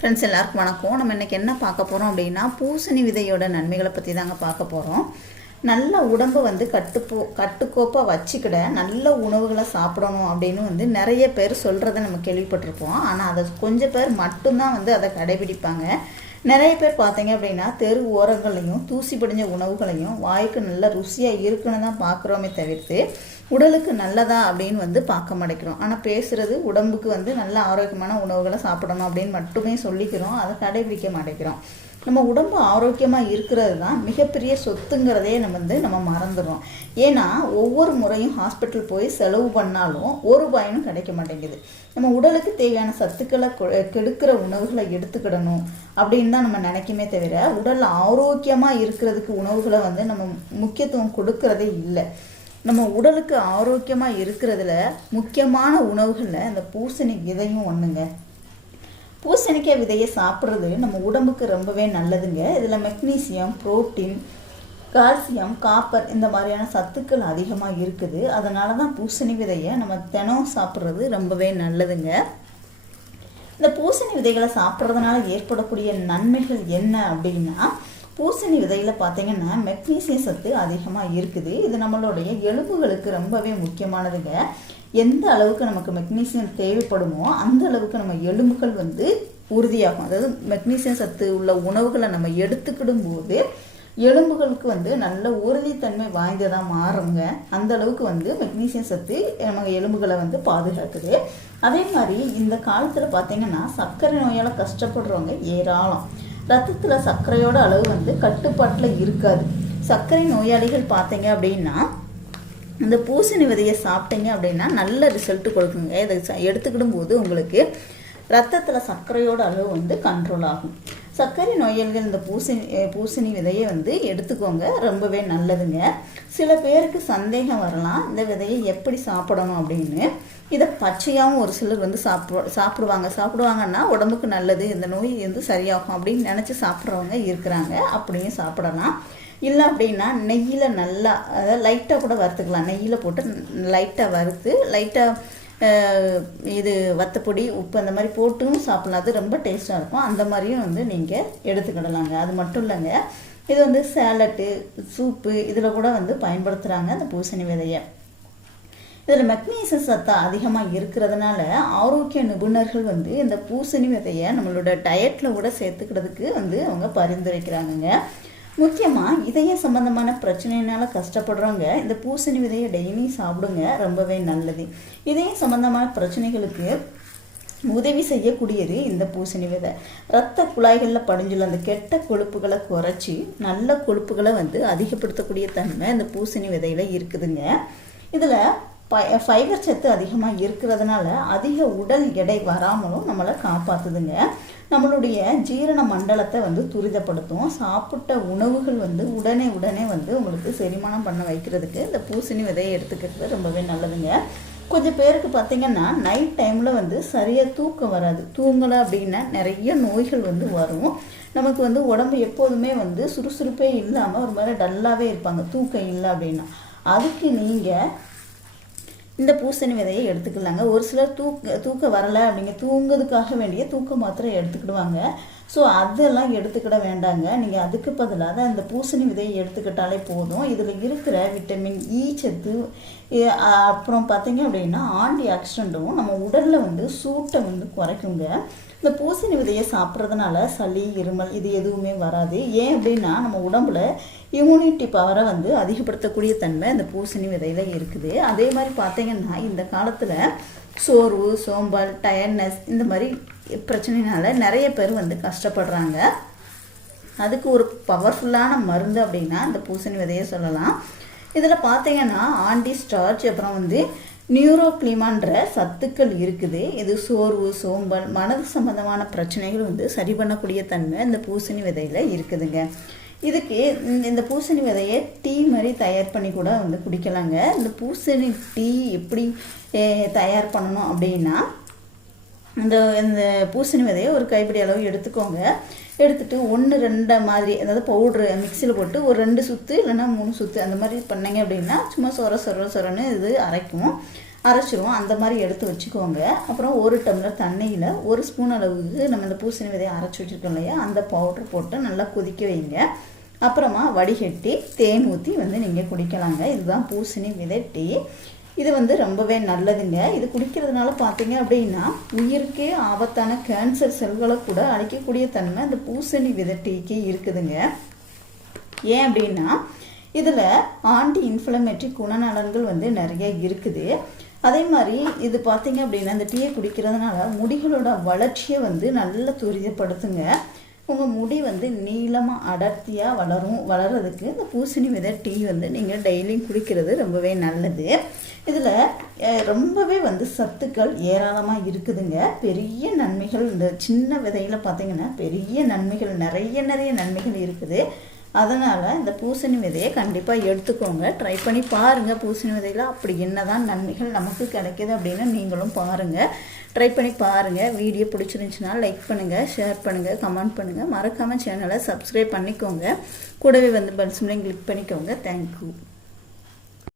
Friends எல்லாருக்கும் வணக்கம். நம்ம இன்றைக்கி என்ன பார்க்க போகிறோம் அப்படின்னா பூசணி விதையோட நன்மைகளை பற்றி தாங்க பார்க்க போகிறோம் நல்ல உடம்பை வந்து கட்டுப்போ கட்டுக்கோப்பாக வச்சுக்கிட நல்ல உணவுகளை சாப்பிடணும் அப்படின்னு வந்து நிறைய பேர் சொல்கிறத நம்ம கேள்விப்பட்டிருப்போம். ஆனால் அதை கொஞ்சம் பேர் மட்டும்தான் வந்து அதை கடைபிடிப்பாங்க. நிறைய பேர் பார்த்தீங்க அப்படின்னா தெரு ஓரங்களையும் தூசி படிஞ்ச உணவுகளையும் வாய்க்கு நல்ல ருசியாக இருக்குன்னு தான் பார்க்குறோமே தவிர்த்து உடலுக்கு நல்லதா அப்படின்னு வந்து பார்க்க மாட்டேங்கிறோம். ஆனால் பேசுகிறது உடம்புக்கு வந்து நல்ல ஆரோக்கியமான உணவுகளை சாப்பிடணும் அப்படின்னு மட்டுமே சொல்லிக்கிறோம். அதை கடைபிடிக்க மாட்டேங்கிறோம். நம்ம உடம்பு ஆரோக்கியமாக இருக்கிறது தான் மிகப்பெரிய சொத்துங்கிறதே நம்ம வந்து நம்ம மறந்துடுறோம். ஏன்னா ஒவ்வொரு முறையும் ஹாஸ்பிட்டல் போய் செலவு பண்ணாலும் ஒரு பயனும் கிடைக்க மாட்டேங்குது. நம்ம உடலுக்கு தேவையான சத்துக்களை கொ- கெடுக்கிற உணவுகளை எடுத்துக்கிடணும் அப்படின்னு தான் நம்ம நினைக்குமே தவிர உடல் ஆரோக்கியமாக இருக்கிறதுக்கு உணவுகளை வந்து நம்ம முக்கியத்துவம் கொடுக்கறதே இல்லை. நம்ம உடலுக்கு ஆரோக்கியமாக இருக்கிறதுல முக்கியமான உணவுகளில் இந்த பூசணி விதையும் ஒன்றுங்க பூசணிக்காய் விதையை சாப்பிட்றது நம்ம உடம்புக்கு ரொம்பவே நல்லதுங்க. இதில் மெக்னீசியம் புரோட்டீன் கால்சியம் காப்பர் இந்த மாதிரியான சத்துக்கள் அதிகமாக இருக்குது. அதனால தான் பூசணி விதையை நம்ம தினம் சாப்பிட்றது ரொம்பவே நல்லதுங்க. இந்த பூசணி விதைகளை சாப்பிட்றதுனால ஏற்படக்கூடிய நன்மைகள் என்ன அப்படின்னா பூசணி விதையில் பார்த்தீங்கன்னா மெக்னீசியம் சத்து அதிகமாக இருக்குது. இது நம்மளுடைய எலும்புகளுக்கு ரொம்பவே முக்கியமானதுங்க. எந்த அளவுக்கு நமக்கு மெக்னீசியம் தேவைப்படுமோ அந்த அளவுக்கு நம்ம எலும்புகள் வந்து உறுதியாகும். அதாவது மெக்னீசியம் சத்து உள்ள உணவுகளை நம்ம எடுத்துக்கிடும் போது எலும்புகளுக்கு வந்து நல்ல உறுதித்தன்மை வாய்ந்ததாக மாறுங்க. அந்த அளவுக்கு வந்து மெக்னீசியம் சத்து நம்ம எலும்புகளை வந்து பாதுகாக்குது. அதே மாதிரி இந்த காலத்தில் பார்த்தீங்கன்னா சர்க்கரை நோயால் கஷ்டப்படுறவங்க ஏராளம். ரத்தத்தில் சர்க்கரையோட அளவு வந்து கட்டுப்பாட்டில் இருக்காது. சர்க்கரை நோயாளிகள் பார்த்தீங்க அப்படின்னா இந்த பூசணி விதையை சாப்பிட்டீங்க அப்படின்னா நல்ல ரிசல்ட் கொடுக்குங்க. இதை ச- எடுத்துக்கிடும் போது உங்களுக்கு ரத்தத்தில் சர்க்கரையோட அளவு வந்து கண்ட்ரோல் ஆகும். சர்க்கரை நோயாளிகள் இந்த பூசணி பூசணி விதையை வந்து எடுத்துக்கோங்க. ரொம்பவே நல்லதுங்க. சில பேருக்கு சந்தேகம் வரலாம். இந்த விதையை எப்படி சாப்பிடணும் அப்படின்னு. இதை பச்சையாகவும் ஒரு சிலர் வந்து சாப்பிடு சாப்பிடுவாங்க. சாப்பிடுவாங்கன்னா உடம்புக்கு நல்லது இந்த நோய் வந்து சரியாகும் அப்படின்னு நினச்சி சாப்பிட்றவங்க இருக்கிறாங்க. அப்படியும் சாப்பிடலாம். இல்லை அப்படின்னா நெய்யில் நல்லா அதாவது லைட்டாக கூட வறுத்துக்கலாம். நெய்யில் போட்டு லைட்டாக வறுத்து லைட்டாக இது வத்தப்பொடி உப்பு அந்த மாதிரி போட்டும் சாப்பிடலாம். அது ரொம்ப டேஸ்ட்டாக இருக்கும். அந்த மாதிரியும் வந்து நீங்கள் எடுத்துக்கிடலாங்க. அது மட்டும் இல்லைங்க. இது வந்து சேலட்டு சூப்பு இதில் கூட வந்து பயன்படுத்துகிறாங்க அந்த பூசணி விதையை. இதில் மெக்னீசியம் சத்தா அதிகமாக இருக்கிறதுனால ஆரோக்கிய நிபுணர்கள் வந்து இந்த பூசணி விதையை நம்மளோட டயட்டில் கூட சேர்த்துக்கிறதுக்கு வந்து அவங்க பரிந்துரைக்கிறாங்கங்க. முக்கியமாக இதய சம்பந்தமான பிரச்சனையினால் கஷ்டப்படுறவங்க இந்த பூசணி விதையை டெய்லி சாப்பிடுங்க ரொம்பவே நல்லது. இதய சம்பந்தமான பிரச்சனைகளுக்கு உதவி செய்யக்கூடியது இந்த பூசணி விதை. ரத்த குழாய்களில் படிஞ்சுள்ள அந்த கெட்ட கொழுப்புகளை குறைச்சி நல்ல கொழுப்புகளை வந்து அதிகப்படுத்தக்கூடிய தன்மை இந்த பூசணி விதையில் இருக்குதுங்க. இதில் ஃபைபர் சத்து அதிகமாக இருக்கிறதுனால அதிக உடல் எடை வராமலும் நம்மளை காப்பாற்றுதுங்க நம்மளுடைய ஜீரண மண்டலத்தை வந்து துரிதப்படுத்தும். சாப்பிட்ட உணவுகள் வந்து உடனே உடனே வந்து உங்களுக்கு செரிமானம் பண்ண வைக்கிறதுக்கு இந்த பூசணி விதையை எடுத்துக்கிறது ரொம்பவே நல்லதுங்க. கொஞ்சம் பேருக்கு பார்த்தீங்கன்னா நைட் டைமில் வந்து சரியாக தூக்கம் வராது. தூங்கலை அப்படின்னா நிறைய நோய்கள் வந்து வரும். நமக்கு வந்து உடம்பு எப்போதுமே வந்து சுறுசுறுப்பே இல்லாமல் ஒரு மாதிரி டல்லாகவே இருப்பாங்க. தூக்கம் இல்லை அப்படின்னா. அதுக்கு நீங்கள் இந்த பூசணி விதையை எடுத்துக்கலாங்க. ஒரு சிலர் தூக்க தூக்கம் வரலை அப்படிங்க தூங்குறதுக்காக வேண்டிய தூக்க மாத்திரை எடுத்துக்கிடுவாங்க. ஸோ அதெல்லாம் எடுத்துக்கிட வேண்டாங்க. நீங்கள் அதுக்கு பதிலாக அந்த பூசணி விதையை எடுத்துக்கிட்டாலே போதும். இதில் இருக்கிற விட்டமின் இ e, சத்து அப்புறம் பார்த்தீங்க அப்படின்னா ஆன்டி ஆக்சிடென்ட்டும் நம்ம உடலில் வந்து சூட்டை வந்து குறைக்குங்க. இந்த பூசணி விதையை சாப்பிட்றதுனால சளி இருமல் இது எதுவுமே வராது. ஏன் அப்படின்னா நம்ம உடம்புல இம்யூனிட்டி பவரை வந்து அதிகப்படுத்தக்கூடிய தன்மை இந்த பூசணி விதையில் இருக்குது. அதே மாதிரி பார்த்தீங்கன்னா இந்த காலத்தில் சோர்வு சோம்பல் டயர்ட்னஸ் இந்த மாதிரி பிரச்சனைனால நிறைய பேர் வந்து கஷ்டப்படுறாங்க. அதுக்கு ஒரு பவர்ஃபுல்லான மருந்து அப்படின்னா இந்த பூசணி விதையை சொல்லலாம். இதில் பார்த்தீங்கன்னா ஆண்டி ஸ்டார்ச் அப்புறம் வந்து நியூரோக்ளிமான்ற சத்துக்கள் இருக்குது. இது சோர்வு சோம்பல் மனது சம்பந்தமான பிரச்சனைகள் வந்து சரி பண்ணக்கூடிய தன்மை இந்த பூசணி விதையில் இருக்குதுங்க. இதுக்கு இந்த- பூசணி விதையை டீ மாதிரி தயார் பண்ணி கூட வந்து குடிக்கலாங்க. இந்த பூசணி டீ எப்படி தயார் பண்ணணும் அப்படின்னா இந்த இந்த பூசணி விதையை ஒரு கைப்பிடி அளவு எடுத்துக்கோங்க. எடுத்துட்டு ஒன்று ரெண்டை மாதிரி அதாவது பவுட்ரு மிக்சியில் போட்டு ஒரு ரெண்டு சுற்று இல்லைன்னா மூணு சுற்று அந்த மாதிரி பண்ணீங்க அப்படின்னா சும்மா சொர சொர சொரன்னு இது அரைக்கும். அரைச்சிருவோம். அந்த மாதிரி எடுத்து வச்சுக்கோங்க. அப்புறம் ஒரு டம்ளர் தண்ணியில் ஒரு ஸ்பூன் அளவுக்கு நம்ம இந்த பூசணி விதையை அரைச்சி வச்சுருக்கோம் இல்லையா? அந்த பவுடர் போட்டு நல்லா கொதிக்க வைங்க. அப்புறமா வடிகட்டி தேன் ஊற்றி வந்து நீங்கள் குடிக்கலாங்க. இதுதான் பூசணி விதை டீ. இது வந்து ரொம்பவே நல்லதுங்க. இது குடிக்கிறதுனால பார்த்தீங்க அப்படின்னா உயிருக்கே ஆபத்தான கேன்சர் செல்களை கூட அழிக்கக்கூடிய தன்மை இந்த பூசணி வித டீக்கு இருக்குதுங்க. ஏன் அப்படின்னா இதில் ஆன்டி இன்ஃப்ளமேட்ரி குணநலன்கள் வந்து நிறைய இருக்குது. அதே மாதிரி இது பார்த்தீங்க அப்படின்னா இந்த டீயை குடிக்கிறதுனால முடிகளோட வளர்ச்சியை வந்து நல்லா துரிதப்படுத்துங்க. உங்கள் முடி வந்து நீளமாக அடர்த்தியாக வளரும் வளர்கிறதுக்கு இந்த பூசணி விதை டீ வந்து நீங்கள் டெய்லியும் குடிக்கிறது ரொம்பவே நல்லது. இதில் ரொம்பவே வந்து சத்துக்கள் ஏராளமாக இருக்குதுங்க. பெரிய நன்மைகள் இந்த சின்ன விதையில் பார்த்தீங்கன்னா பெரிய நன்மைகள் நிறைய நிறைய நன்மைகள் இருக்குது. அதனால் இந்த பூசணி விதையை கண்டிப்பாக எடுத்துக்கோங்க. ட்ரை பண்ணி பாருங்கள் பூசணி விதையில் அப்படி என்னதான் நன்மைகள் நமக்கு கிடைக்கிது அப்படின்னு நீங்களும் பாருங்கள் ட்ரை பண்ணி பாருங்கள் வீடியோ பிடிச்சிருந்துச்சுன்னா லைக் பண்ணுங்கள் ஷேர் பண்ணுங்கள் கமெண்ட் பண்ணுங்கள் மறக்காமல் சேனலை சப்ஸ்கிரைப் பண்ணிக்கோங்க. கூடவே வந்து பெல் சிம்லையும் கிளிக் பண்ணிக்கோங்க. Thank you